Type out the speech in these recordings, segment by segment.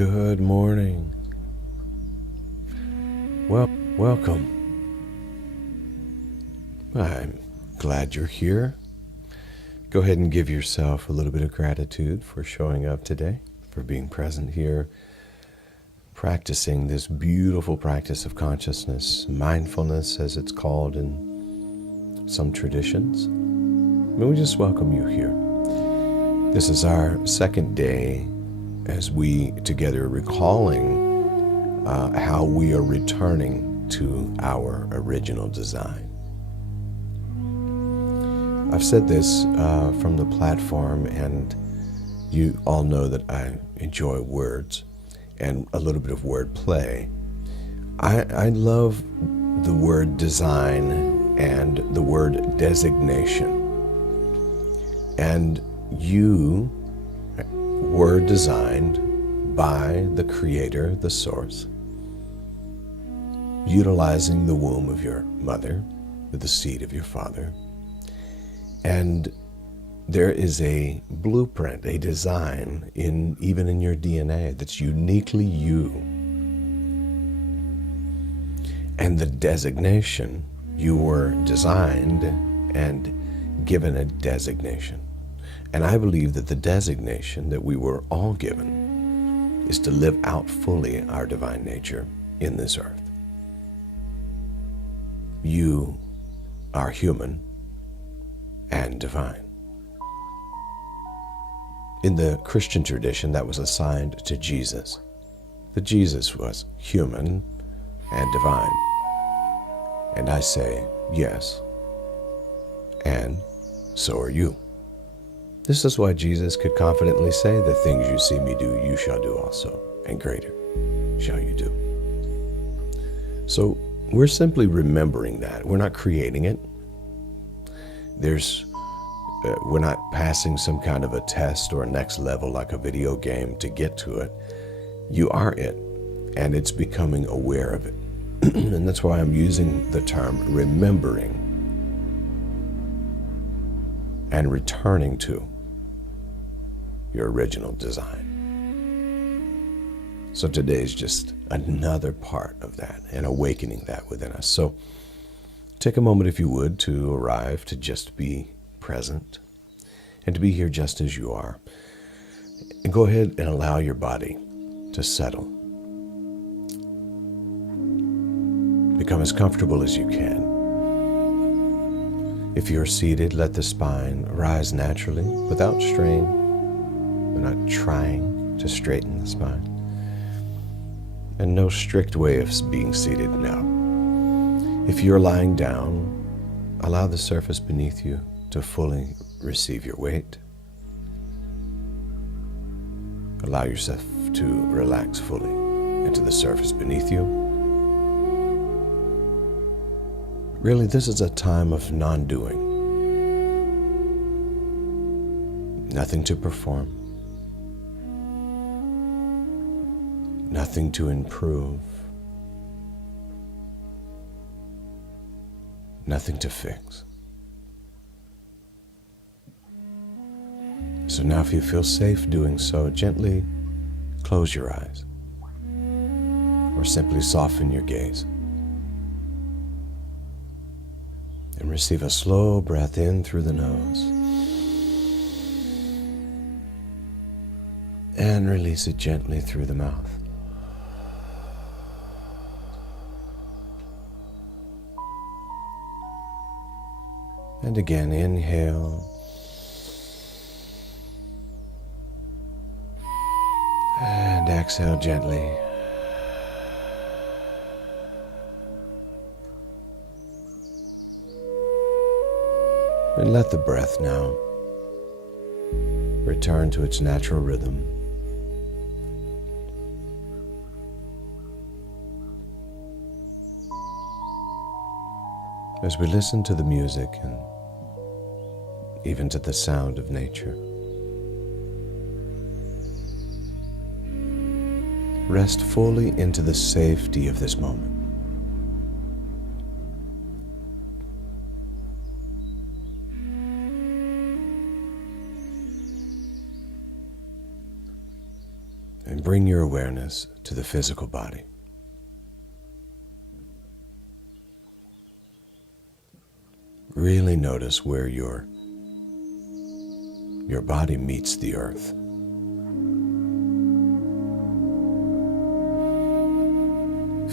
Good morning. Welcome. I'm glad you're here. Go ahead and give yourself a little bit of gratitude for showing up today, for being present here, practicing this beautiful practice of consciousness, mindfulness as it's called in some traditions. And we just welcome you here. This is our second day as we together recalling how we are returning to our original design. I've said this from the platform, and you all know that I enjoy words and a little bit of word play. I love the word design and the word designation. And you were designed by the Creator, the Source, utilizing the womb of your mother, with the seed of your father. And there is a blueprint, a design even in your DNA that's uniquely you. And the designation, you were designed and given a designation. And I believe that the designation that we were all given is to live out fully our divine nature in this earth. You are human and divine. In the Christian tradition, that was assigned to Jesus. That Jesus was human and divine. And I say, yes, and so are you. This is why Jesus could confidently say, the things you see me do, you shall do also, and greater shall you do. So we're simply remembering that. We're not creating it. We're not passing some kind of a test or a next level like a video game to get to it. You are it, and it's becoming aware of it. And that's why I'm using the term remembering and returning to your original design. So today is just another part of that and awakening that within us. So take a moment, if you would, to arrive, to just be present and to be here just as you are. And go ahead and allow your body to settle. Become as comfortable as you can. If you're seated, let the spine rise naturally without strain. We're not trying to straighten the spine. And no strict way of being seated, no. If you're lying down, allow the surface beneath you to fully receive your weight. Allow yourself to relax fully into the surface beneath you. Really, this is a time of non-doing. Nothing to perform. Nothing to improve. Nothing to fix. So now if you feel safe doing so, gently close your eyes or simply soften your gaze and receive a slow breath in through the nose and release it gently through the mouth. And again, inhale. And exhale gently. And let the breath now return to its natural rhythm. As we listen to the music and even to the sound of nature, rest fully into the safety of this moment. And and bring your awareness to the physical body. Really notice where your body meets the earth.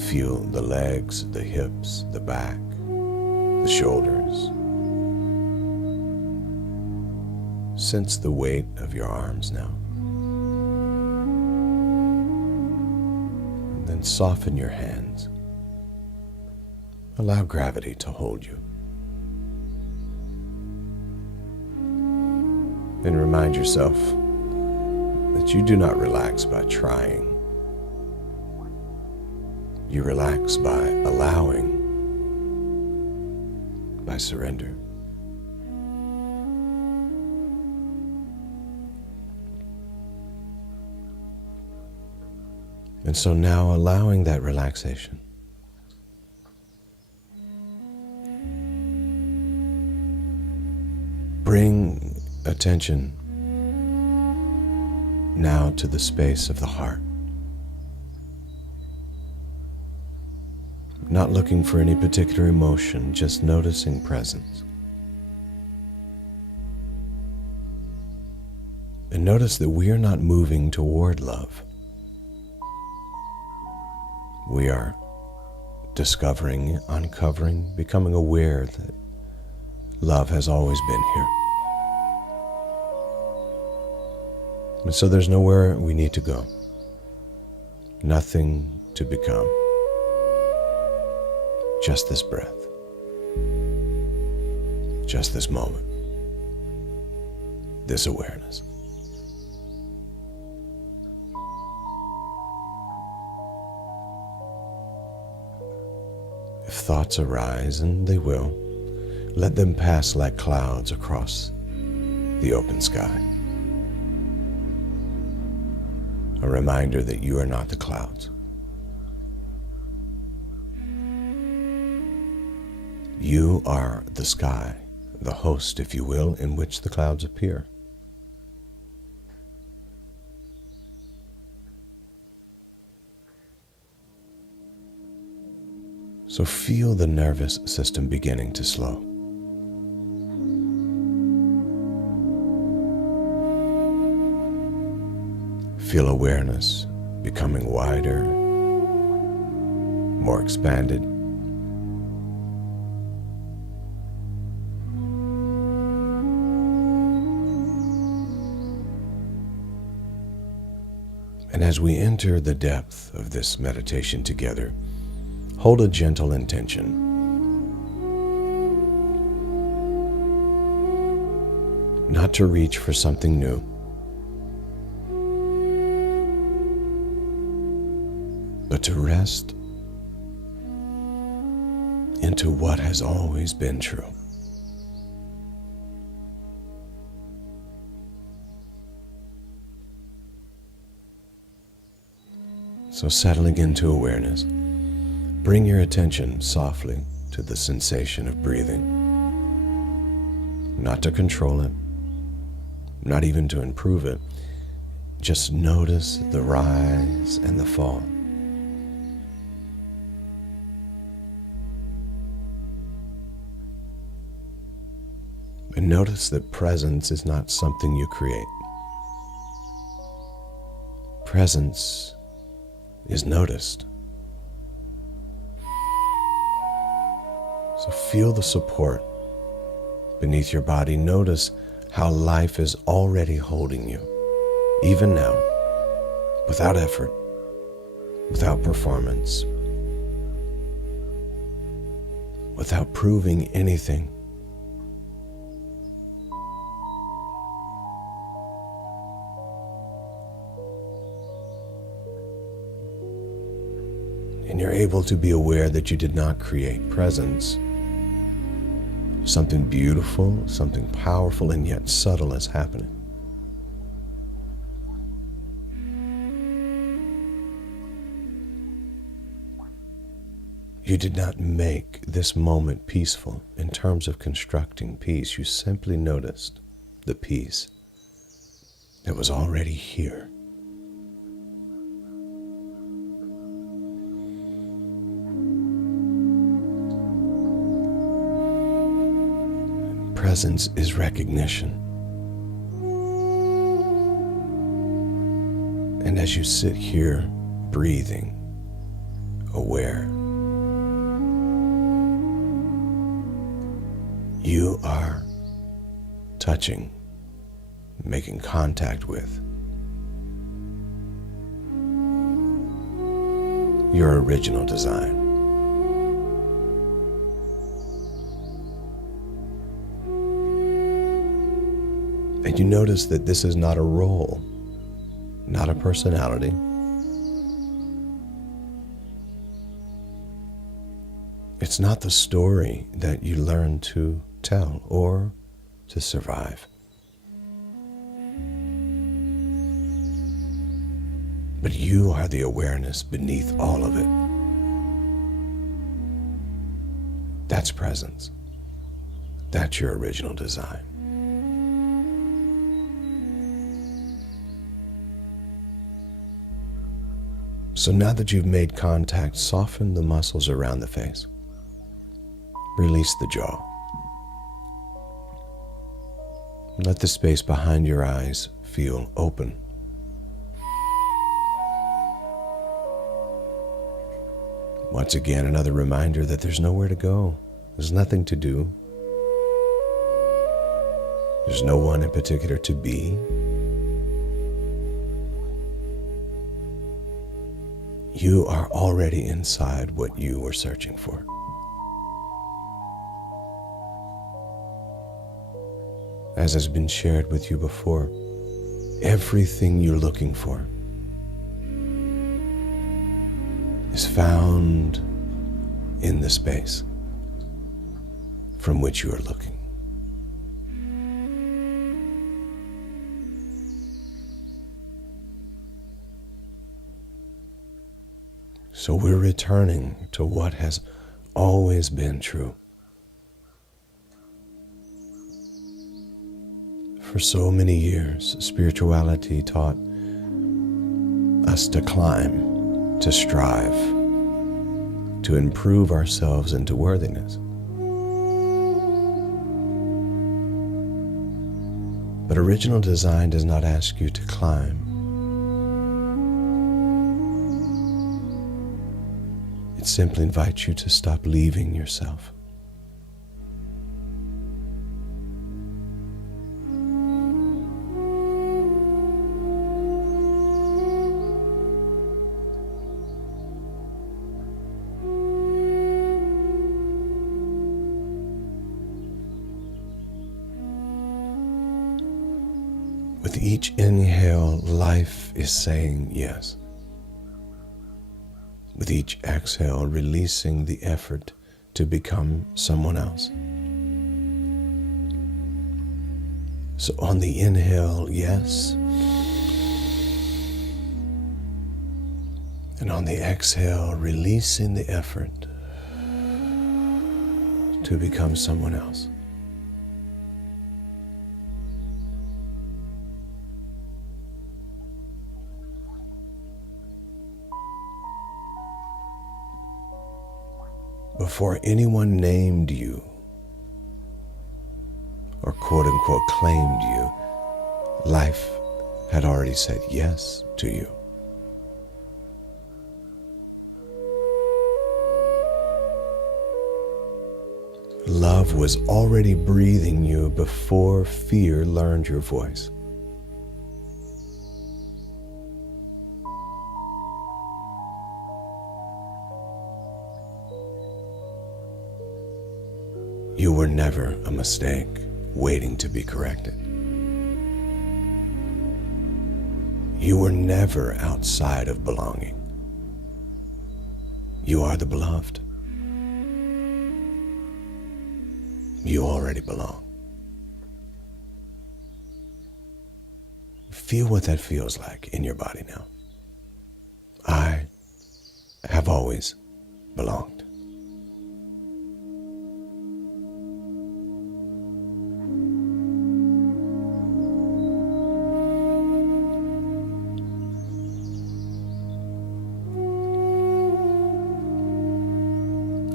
Feel the legs, the hips, the back, the shoulders. Sense the weight of your arms now. And then soften your hands. Allow gravity to hold you. And remind yourself that you do not relax by trying. You relax by allowing, by surrender. And so now allowing that relaxation, bring attention now to the space of the heart. Not looking for any particular emotion, just noticing presence. And notice that we are not moving toward love. We are discovering, uncovering, becoming aware that love has always been here. And so there's nowhere we need to go. Nothing to become. Just this breath. Just this moment. This awareness. If thoughts arise, and they will, let them pass like clouds across the open sky. A reminder that you are not the clouds. You are the sky, the host, if you will, in which the clouds appear. So feel the nervous system beginning to slow. Feel awareness becoming wider, more expanded. And as we enter the depth of this meditation together, hold a gentle intention. Not to reach for something new, but to rest into what has always been true. So settling into awareness, bring your attention softly to the sensation of breathing. Not to control it, not even to improve it. Just notice the rise and the fall. And notice that presence is not something you create. Presence is noticed. So feel the support beneath your body. Notice how life is already holding you, even now, without effort, without performance, without proving anything. And you're able to be aware that you did not create presence. Something beautiful, something powerful, and yet subtle is happening. You did not make this moment peaceful in terms of constructing peace. You simply noticed the peace that was already here. presence is recognition. And as you sit here breathing, aware, you are touching, making contact with your original design. And you notice that this is not a role, not a personality. It's not the story that you learn to tell or to survive. But you are the awareness beneath all of it. That's presence. That's your original design. So now that you've made contact, soften the muscles around the face. Release the jaw. Let the space behind your eyes feel open. Once again, another reminder that there's nowhere to go. There's nothing to do. There's no one in particular to be. You are already inside what you were searching for. As has been shared with you before, everything you're looking for is found in the space from which you are looking. So we're returning to what has always been true. For so many years, spirituality taught us to climb, to strive, to improve ourselves into worthiness. But original design does not ask you to climb. It simply invites you to stop leaving yourself. With each inhale, life is saying yes. With each exhale, releasing the effort to become someone else. So on the inhale, yes. And on the exhale, releasing the effort to become someone else. Before anyone named you or quote unquote claimed you, life had already said yes to you. Love was already breathing you before fear learned your voice. You were never a mistake waiting to be corrected. You were never outside of belonging. You are the beloved. You already belong. Feel what that feels like in your body now. I have always belonged.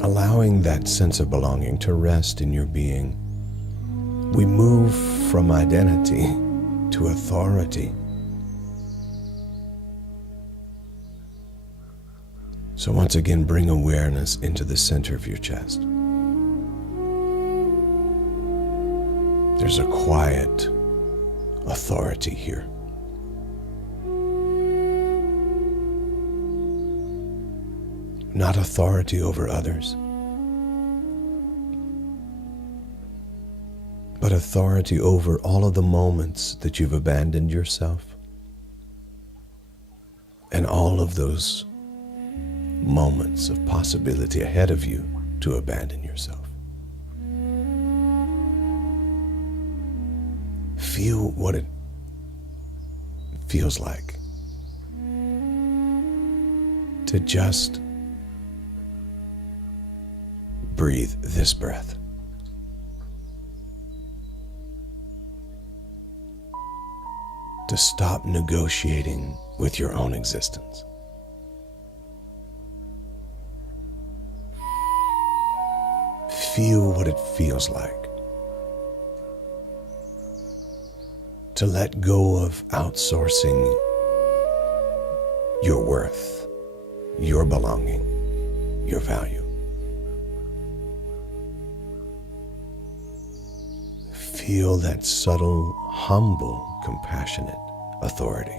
Allowing that sense of belonging to rest in your being, We move from identity to authority. So once again, bring awareness into the center of your chest. There's a quiet authority here. Not authority over others, but authority over all of the moments that you've abandoned yourself, and all of those moments of possibility ahead of you to abandon yourself. Feel what it feels like to just breathe this breath. To stop negotiating with your own existence. Feel what it feels like to let go of outsourcing your worth, your belonging, your value. Feel that subtle, humble, compassionate authority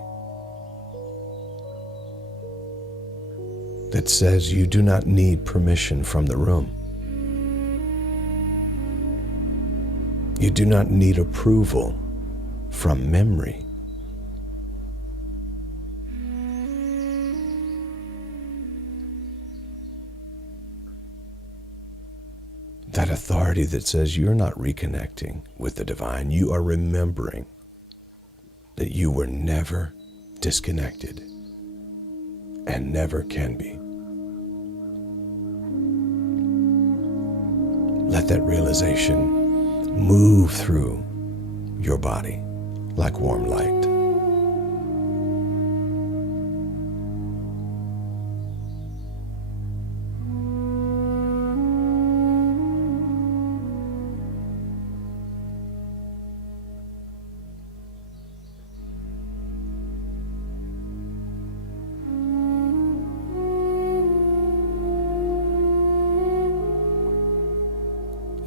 that says you do not need permission from the room. You do not need approval from memory. That authority that says you're not reconnecting with the divine. You are remembering that you were never disconnected and never can be. Let that realization move through your body like warm light.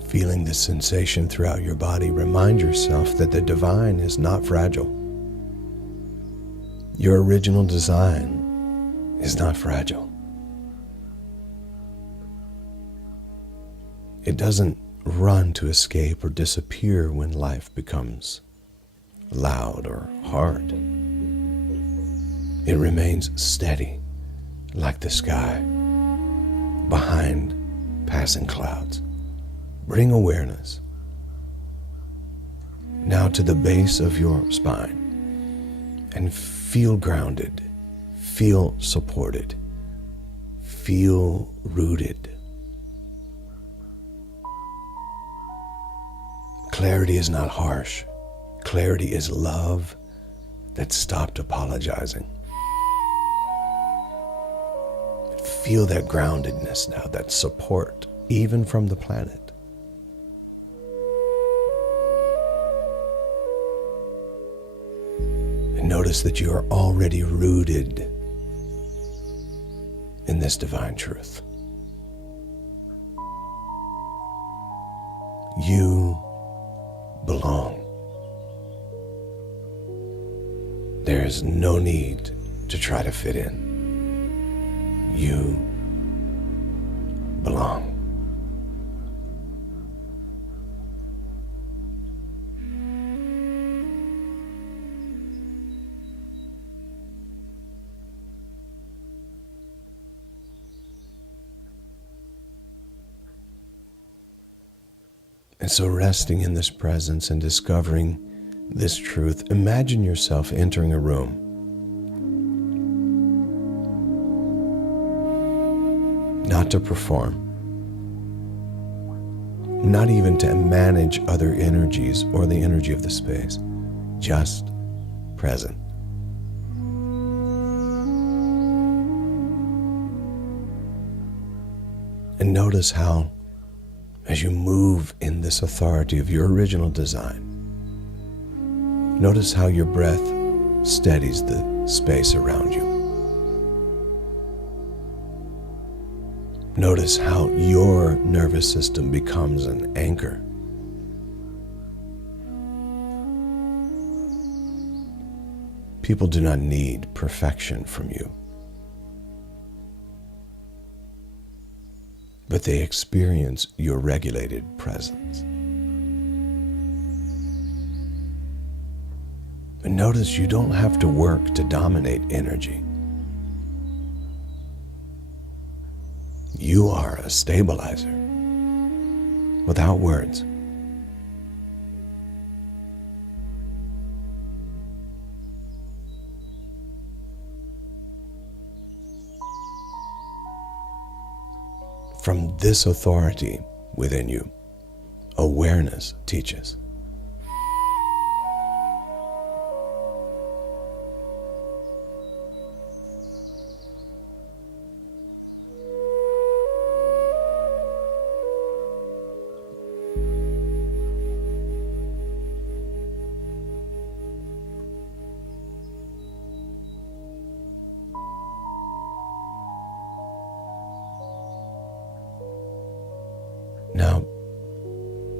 Feeling this sensation throughout your body, remind yourself that the divine is not fragile. Your original design is not fragile. It doesn't run to escape or disappear when life becomes loud or hard. It remains steady like the sky behind passing clouds. Bring awareness now to the base of your spine and feel grounded, feel supported, feel rooted. Clarity is not harsh. Clarity is love that stopped apologizing. Feel that groundedness now, that support, even from the planet. And notice that you are already rooted in this divine truth. You belong. There is no need to try to fit in. You belong. And so, resting in this presence and discovering this truth, imagine yourself entering a room. Not to perform, not even to manage other energies or the energy of the space, just present. And notice how, as you move in this authority of your original design, notice how your breath steadies the space around you. Notice how your nervous system becomes an anchor. People do not need perfection from you, but they experience your regulated presence. And notice you don't have to work to dominate energy. You are a stabilizer without words. From this authority within you, awareness teaches. Now,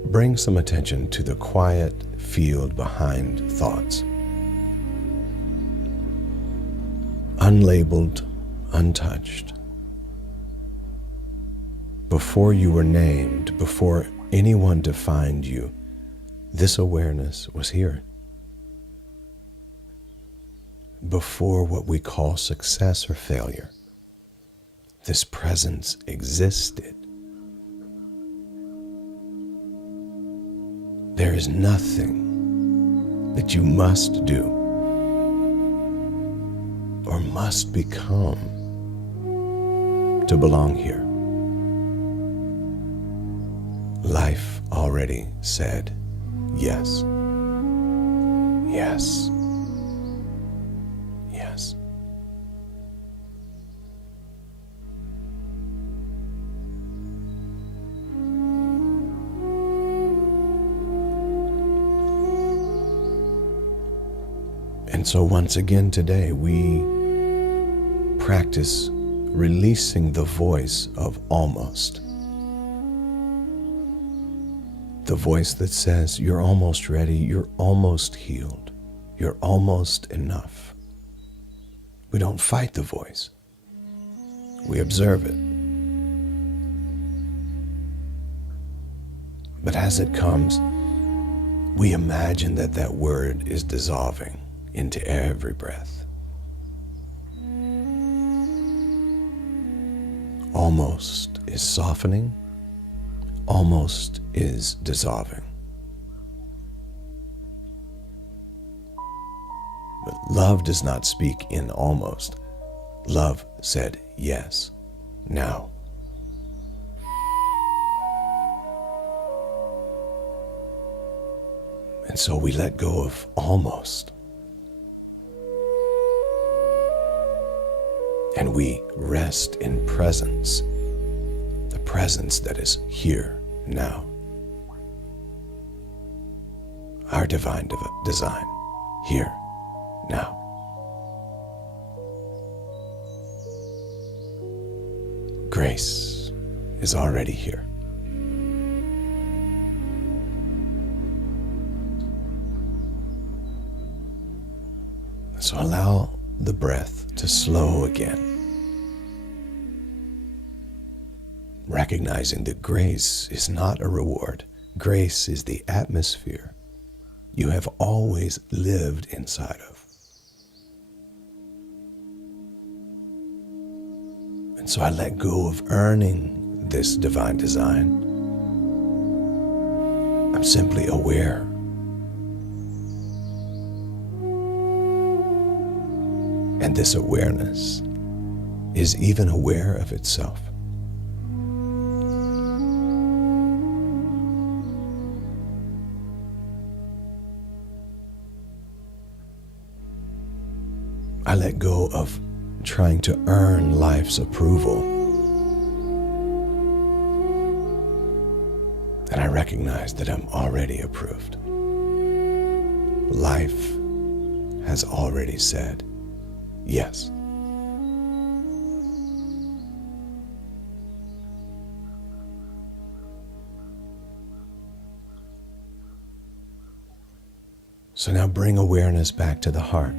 bring some attention to the quiet field behind thoughts. Unlabeled, untouched. Before you were named, before anyone defined you, this awareness was here. Before what we call success or failure, this presence existed. There is nothing that you must do or must become to belong here. Life already said yes. Yes. Yes. And so once again today, we practice releasing the voice of almost. The voice that says, you're almost ready, you're almost healed, you're almost enough. We don't fight the voice. We observe it. But as it comes, we imagine that that word is dissolving into every breath. Almost is softening, almost is dissolving. But love does not speak in almost. Love said yes, now. And so we let go of almost. And we rest in presence, the presence that is here now. Our divine design, here, now. Grace is already here. So allow the breath to slow again. Recognizing that grace is not a reward. Grace is the atmosphere you have always lived inside of. And so I let go of earning this divine design. I'm simply aware. And this awareness is even aware of itself. I let go of trying to earn life's approval. And I recognize that I'm already approved. Life has already said yes. So now bring awareness back to the heart.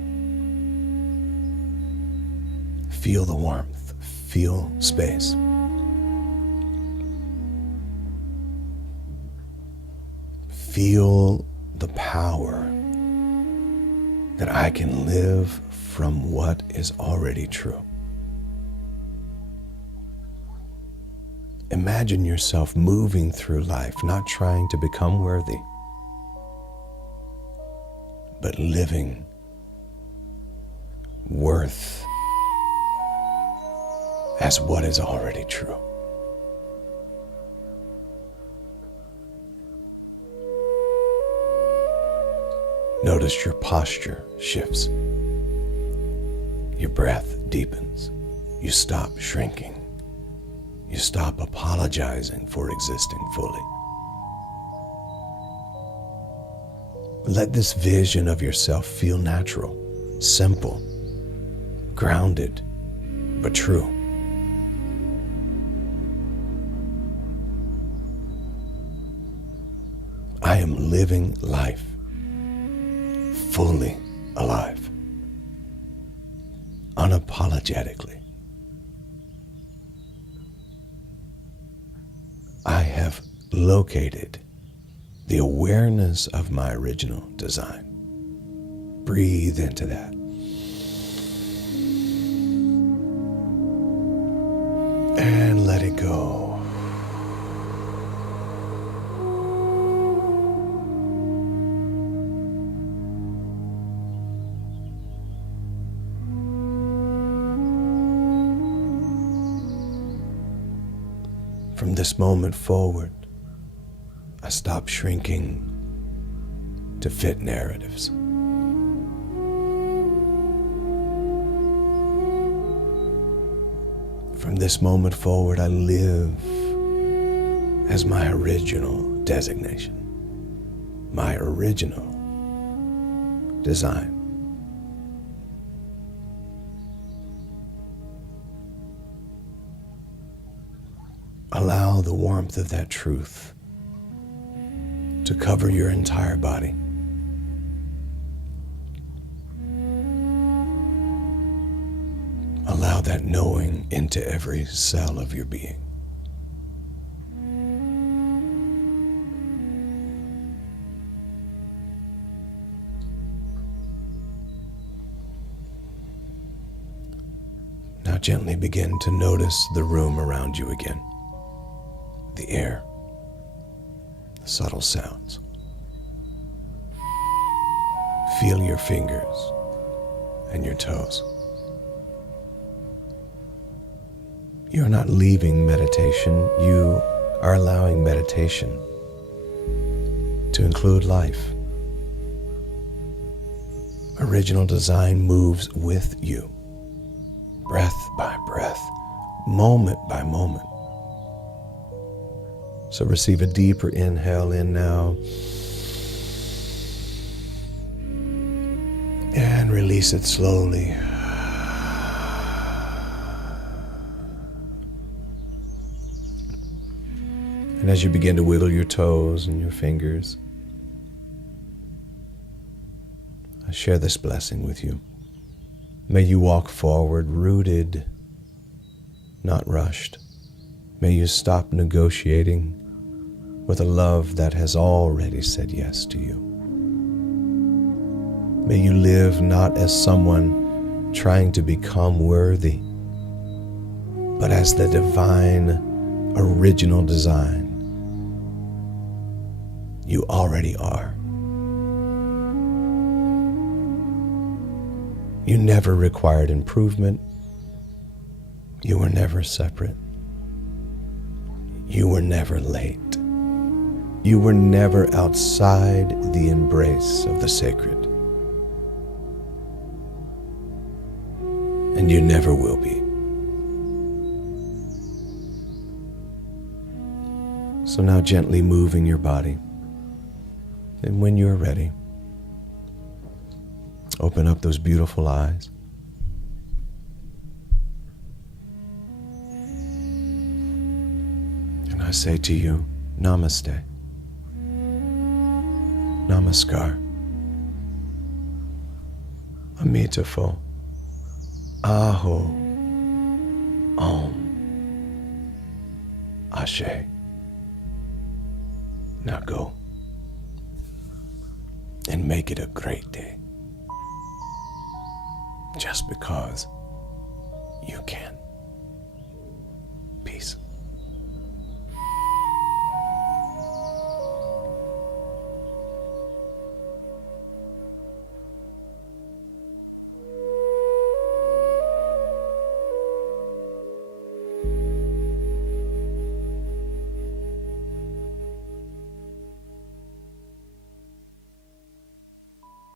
Feel the warmth, feel space. Feel the power that I can live from what is already true. Imagine yourself moving through life, not trying to become worthy, but living worth as what is already true. Notice your posture shifts. Your breath deepens. You stop shrinking. You stop apologizing for existing fully. Let this vision of yourself feel natural, simple, grounded, but true. I am living life fully alive, unapologetically. I have located the awareness of my original design. Breathe into that. And let it go. From this moment forward, I stop shrinking to fit narratives. From this moment forward, I live as my original designation, my original design. Allow the warmth of that truth to cover your entire body. Allow that knowing into every cell of your being. Now gently begin to notice the room around you again. The air, the subtle sounds. Feel your fingers and your toes. You're not leaving meditation, you are allowing meditation to include life. Original design moves with you, breath by breath, moment by moment. So receive a deeper inhale in now. And release it slowly. And as you begin to wiggle your toes and your fingers, I share this blessing with you. May you walk forward rooted, not rushed. May you stop negotiating with a love that has already said yes to you. May you live not as someone trying to become worthy, but as the divine original design you already are. You never required improvement. You were never separate. You were never late. You were never outside the embrace of the sacred. And you never will be. So now gently moving your body. And when you're ready, open up those beautiful eyes. And I say to you, Namaste. Namaskar. Amitabha. Aho. Om. Ashe. Now go and make it a great day. Just because you can. Peace.